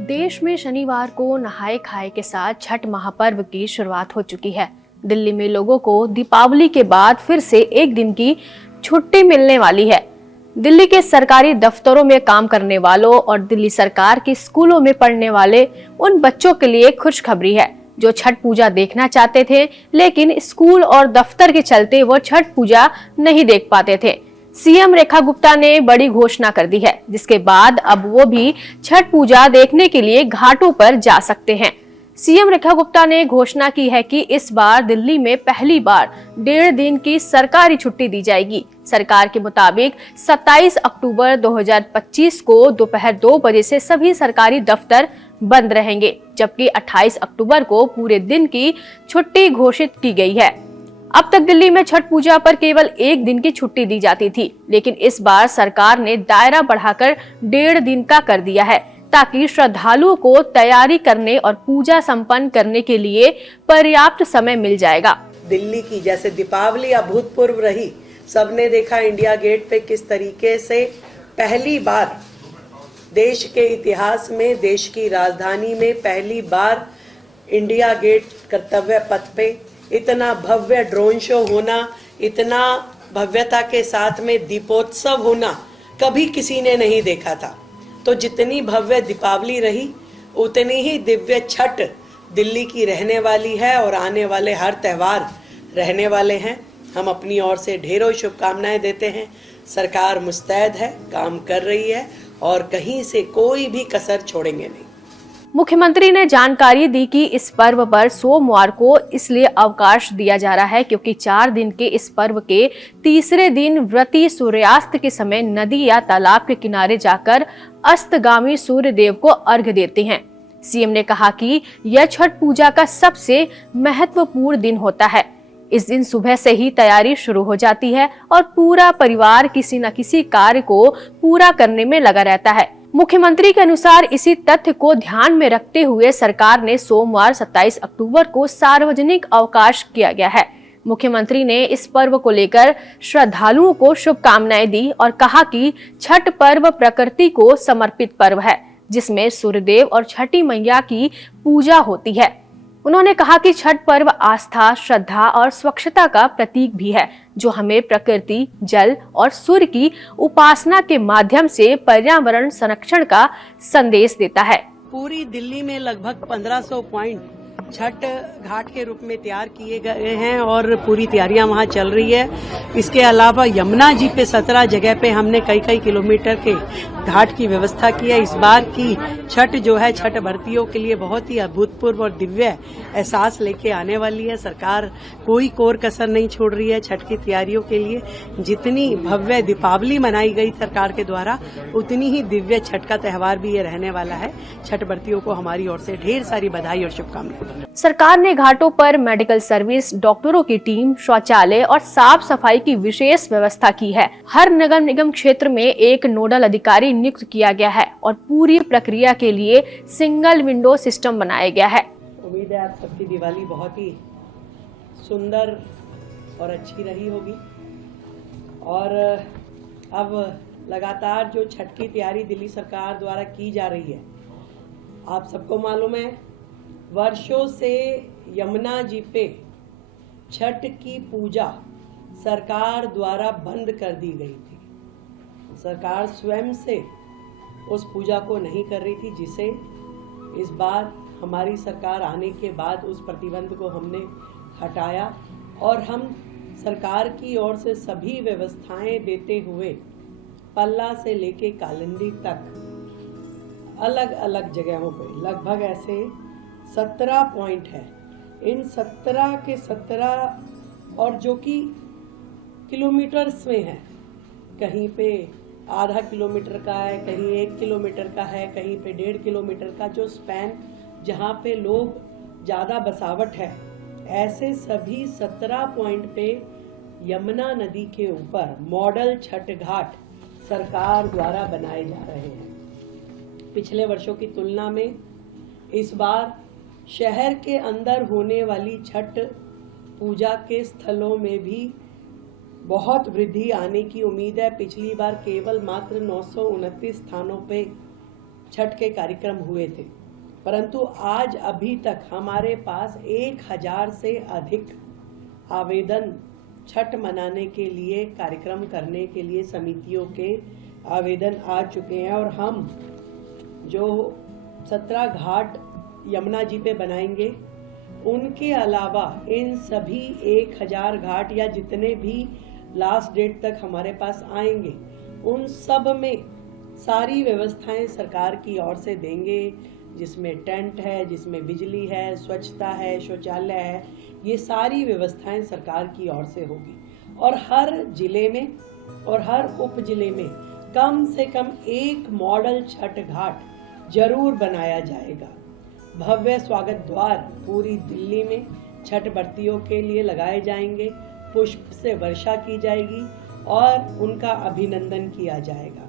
देश में शनिवार को नहाए खाए के साथ छठ महापर्व की शुरुआत हो चुकी है। दिल्ली में लोगों को दीपावली के बाद फिर से एक दिन की छुट्टी मिलने वाली है। दिल्ली के सरकारी दफ्तरों में काम करने वालों और दिल्ली सरकार के स्कूलों में पढ़ने वाले उन बच्चों के लिए खुशखबरी है जो छठ पूजा देखना चाहते थे, लेकिन स्कूल और दफ्तर के चलते वो छठ पूजा नहीं देख पाते थे। सीएम रेखा गुप्ता ने बड़ी घोषणा कर दी है, जिसके बाद अब वो भी छठ पूजा देखने के लिए घाटों पर जा सकते हैं। सीएम रेखा गुप्ता ने घोषणा की है कि इस बार दिल्ली में पहली बार 1.5 दिन की सरकारी छुट्टी दी जाएगी। सरकार के मुताबिक 27 अक्टूबर 2025 को दोपहर 2 बजे से सभी सरकारी दफ्तर बंद रहेंगे, जबकि 28 अक्टूबर को पूरे दिन की छुट्टी घोषित की गई है। अब तक दिल्ली में छठ पूजा पर केवल एक दिन की छुट्टी दी जाती थी, लेकिन इस बार सरकार ने दायरा बढ़ाकर 1.5 दिन का कर दिया है, ताकि श्रद्धालुओं को तैयारी करने और पूजा संपन्न करने के लिए पर्याप्त समय मिल जाएगा। दिल्ली की जैसे दीपावली अभूतपूर्व रही, सबने देखा इंडिया गेट पे किस तरीके से पहली बार देश के इतिहास में, देश की राजधानी में पहली बार इंडिया गेट कर्तव्य पथ पे इतना भव्य ड्रोन शो होना, इतना भव्यता के साथ में दीपोत्सव होना कभी किसी ने नहीं देखा था। तो जितनी भव्य दीपावली रही, उतनी ही दिव्य छठ दिल्ली की रहने वाली है और आने वाले हर त्योहार रहने वाले हैं। हम अपनी ओर से ढेरों शुभकामनाएं देते हैं। सरकार मुस्तैद है, काम कर रही है और कहीं से कोई भी कसर छोड़ेंगे नहीं। मुख्यमंत्री ने जानकारी दी कि इस पर्व पर सोमवार को इसलिए अवकाश दिया जा रहा है क्योंकि 4 दिन के इस पर्व के तीसरे दिन व्रती सूर्यास्त के समय नदी या तालाब के किनारे जाकर अस्तगामी सूर्य देव को अर्घ्य देते हैं। सीएम ने कहा कि यह छठ पूजा का सबसे महत्वपूर्ण दिन होता है। इस दिन सुबह से ही तैयारी शुरू हो जाती है और पूरा परिवार किसी न किसी कार्य को पूरा करने में लगा रहता है। मुख्यमंत्री के अनुसार इसी तथ्य को ध्यान में रखते हुए सरकार ने सोमवार 27 अक्टूबर को सार्वजनिक अवकाश किया गया है। मुख्यमंत्री ने इस पर्व को लेकर श्रद्धालुओं को शुभकामनाएं दी और कहा कि छठ पर्व प्रकृति को समर्पित पर्व है, जिसमें सूर्यदेव और छठी मैया की पूजा होती है। उन्होंने कहा कि छठ पर्व आस्था, श्रद्धा और स्वच्छता का प्रतीक भी है, जो हमें प्रकृति, जल और सूर्य की उपासना के माध्यम से पर्यावरण संरक्षण का संदेश देता है। पूरी दिल्ली में लगभग 1500 पॉइंट छठ घाट के रूप में तैयार किए गए हैं और पूरी तैयारियां वहां चल रही है। इसके अलावा यमुना जी पे 17 जगह पे हमने कई किलोमीटर के घाट की व्यवस्था की है। इस बार की छठ जो है, छठ व्रतियों के लिए बहुत ही अभूतपूर्व और दिव्य एहसास लेके आने वाली है। सरकार कोई कोर कसर नहीं छोड़ रही है छठ की तैयारियों के लिए। जितनी भव्य दीपावली मनाई गई सरकार के द्वारा, उतनी ही दिव्य छठ का त्योहार भी ये रहने वाला है। छठ व्रतियों को हमारी ओर से ढेर सारी बधाई और शुभकामनाएं। सरकार ने घाटों पर मेडिकल सर्विस, डॉक्टरों की टीम, शौचालय और साफ सफाई की विशेष व्यवस्था की है। हर नगर निगम क्षेत्र में एक नोडल अधिकारी नियुक्त किया गया है और पूरी प्रक्रिया के लिए सिंगल विंडो सिस्टम बनाया गया है। उम्मीद है आप सबकी दिवाली बहुत ही सुंदर और अच्छी रही होगी। और अब लगातार जो छठ की तैयारी दिल्ली सरकार द्वारा की जा रही है, आप सबको मालूम है, वर्षों से यमुना जी पे छठ की पूजा सरकार द्वारा बंद कर दी गई थी। सरकार स्वयं से उस पूजा को नहीं कर रही थी, जिसे इस बार हमारी सरकार आने के बाद उस प्रतिबंध को हमने हटाया और हम सरकार की ओर से सभी व्यवस्थाएं देते हुए पल्ला से लेके कालिंदी तक अलग अलग जगहों पे लगभग ऐसे 17 पॉइंट है। इन 17 के 17 और जो कि किलोमीटर्स में है, कहीं पे आधा किलोमीटर का है, कहीं 1 किलोमीटर का है, कहीं पे 1.5 किलोमीटर का, जो स्पैन जहाँ पे लोग ज़्यादा बसावट है, ऐसे सभी 17 पॉइंट पे यमुना नदी के ऊपर मॉडल छठ घाट सरकार द्वारा बनाए जा रहे हैं। पिछले वर्षों की तुलना में इस बार शहर के अंदर होने वाली छठ पूजा के स्थलों में भी बहुत वृद्धि आने की उम्मीद है। पिछली बार केवल मात्र 929 स्थानों पे छठ के कार्यक्रम हुए थे, परंतु आज अभी तक हमारे पास 1000 से अधिक आवेदन छठ मनाने के लिए, कार्यक्रम करने के लिए समितियों के आवेदन आ चुके हैं। और हम जो 17 घाट यमुना जी पे बनाएंगे, उनके अलावा इन सभी 1000 घाट या जितने भी लास्ट डेट तक हमारे पास आएंगे, उन सब में सारी व्यवस्थाएं सरकार की ओर से देंगे, जिसमें टेंट है, जिसमें बिजली है, स्वच्छता है, शौचालय है, ये सारी व्यवस्थाएं सरकार की ओर से होगी। और हर जिले में और हर उप जिले में कम से कम एक मॉडल छठ घाट जरूर बनाया जाएगा। भव्य स्वागत द्वार पूरी दिल्ली में छठ व्रतियों के लिए लगाए जाएंगे, पुष्प से वर्षा की जाएगी और उनका अभिनंदन किया जाएगा।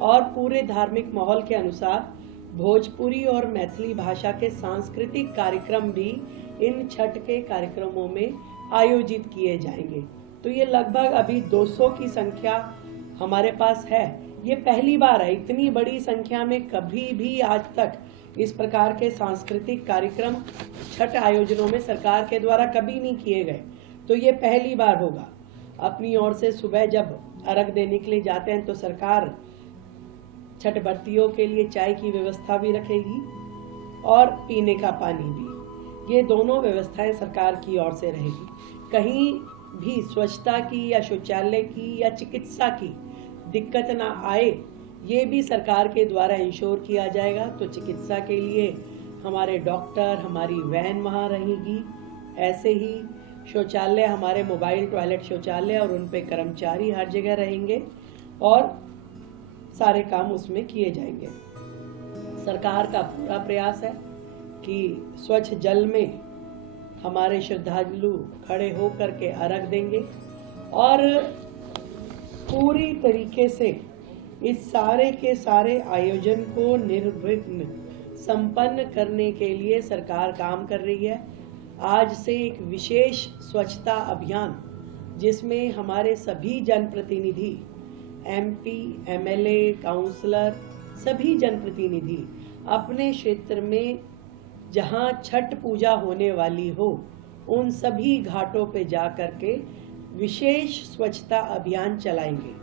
और पूरे धार्मिक माहौल के अनुसार भोजपुरी और मैथिली भाषा के सांस्कृतिक कार्यक्रम भी इन छठ के कार्यक्रमों में आयोजित किए जाएंगे। तो ये लगभग अभी 200 की संख्या हमारे पास है। ये पहली बार है, इतनी बड़ी संख्या में कभी भी आज तक इस प्रकार के सांस्कृतिक कार्यक्रम छठ आयोजनों में सरकार के द्वारा कभी नहीं किए गए, तो ये पहली बार होगा। अपनी ओर से सुबह जब अर्घ देने के लिए जाते हैं तो सरकार छठ व्रतियों के लिए चाय की व्यवस्था भी रखेगी और पीने का पानी भी। ये दोनों व्यवस्थाएं सरकार की ओर से रहेगी। कहीं भी स्वच्छता की या शौचालय की या चिकित्सा की दिक्कत ना आए, ये भी सरकार के द्वारा इंश्योर किया जाएगा। तो चिकित्सा के लिए हमारे डॉक्टर, हमारी वैन वहाँ रहेगी। ऐसे ही शौचालय, हमारे मोबाइल टॉयलेट शौचालय और उन पे कर्मचारी हर जगह रहेंगे और सारे काम उसमें किए जाएंगे। सरकार का पूरा प्रयास है कि स्वच्छ जल में हमारे श्रद्धालु खड़े होकर के अर्घ देंगे और पूरी तरीके से इस सारे के सारे आयोजन को निर्विघ्न संपन्न करने के लिए सरकार काम कर रही है। आज से एक विशेष स्वच्छता अभियान, जिसमें हमारे सभी जनप्रतिनिधि, MP, MLA, काउंसलर, सभी जनप्रतिनिधि अपने क्षेत्र में जहां छठ पूजा होने वाली हो, उन सभी घाटों पे जा कर के विशेष स्वच्छता अभियान चलाएंगे।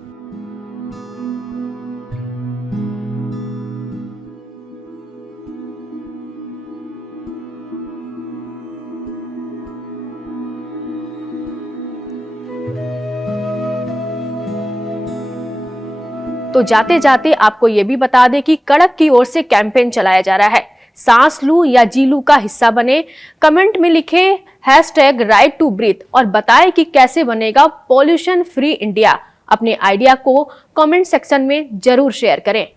तो जाते जाते आपको ये भी बता दें कि कड़क की ओर से कैंपेन चलाया जा रहा है। सांस लूं या जी लूं का हिस्सा बने, कमेंट में लिखे #right to breathe और बताएं कि कैसे बनेगा पॉल्यूशन फ्री इंडिया। अपने आइडिया को कमेंट सेक्शन में जरूर शेयर करें।